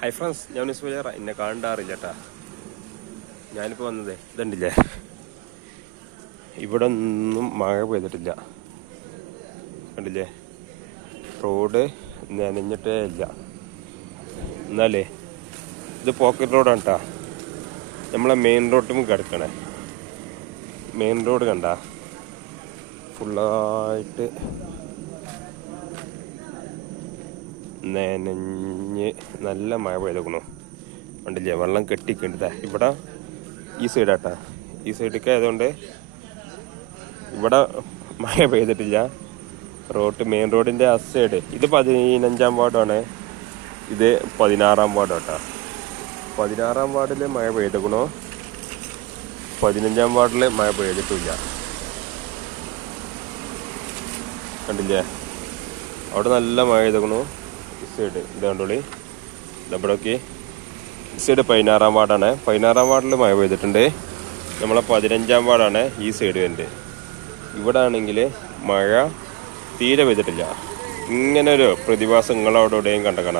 Hi friends, ഞാൻ നിസ്വജറ. എന്നെ കാണാറില്ല കേട്ടാ. ഞാനിപ്പോൾ വന്നതേ ഇതുണ്ടില്ലേ, ഇവിടെ ഒന്നും മഴ പെയ്തിട്ടില്ല. കണ്ടില്ലേ, റോഡ് നനഞ്ഞിട്ടേ ഇല്ല. എന്നാലേ ഇത് പോക്കറ്റ് റോഡാണ് കേട്ടാ. നമ്മളെ മെയിൻ റോഡിൽ കിടക്കണേ. മെയിൻ റോഡ് കണ്ട ഫുള്ളായിട്ട് നനഞ്ഞ് നല്ല മഴ പെയ്തേക്കണു. കണ്ടില്ലേ, വെള്ളം കെട്ടിക്കണ്ട. ഇവിടെ ഈ സൈഡാട്ടാ, ഈ സൈഡൊക്കെ ആയതുകൊണ്ട് ഇവിടെ മഴ പെയ്തിട്ടില്ല. മെയിൻ റോഡിൻ്റെ ആ സൈഡ് ഇത് 15-ാം വാർഡാണ്, ഇത് 16-ാം വാർഡാട്ടാ. 16-ാം വാർഡിൽ മഴ പെയ്തേക്കണു, 15-ാം വാർഡിൽ മഴ പെയ്തിട്ടില്ല. കണ്ടില്ലേ, അവിടെ നല്ല മഴ പെയ്തേക്കണു. ഈ സൈഡ് ഇത് കണ്ടോളി, ഇവിടെയൊക്കെ ഈ സൈഡ് 16-ാം വാർഡാണ്. 16-ാം വാർഡിൽ മഴ പെയ്തിട്ടുണ്ട്. നമ്മളെ 15-ാം വാർഡാണ് ഈ സൈഡ് വരുന്നത്. ഇവിടെ ആണെങ്കിൽ മഴ തീരെ പെയ്തിട്ടില്ല. ഇങ്ങനെ ഒരു പ്രതിഭാസം നിങ്ങളവിടെ എവിടെയും കണ്ടേക്കണ.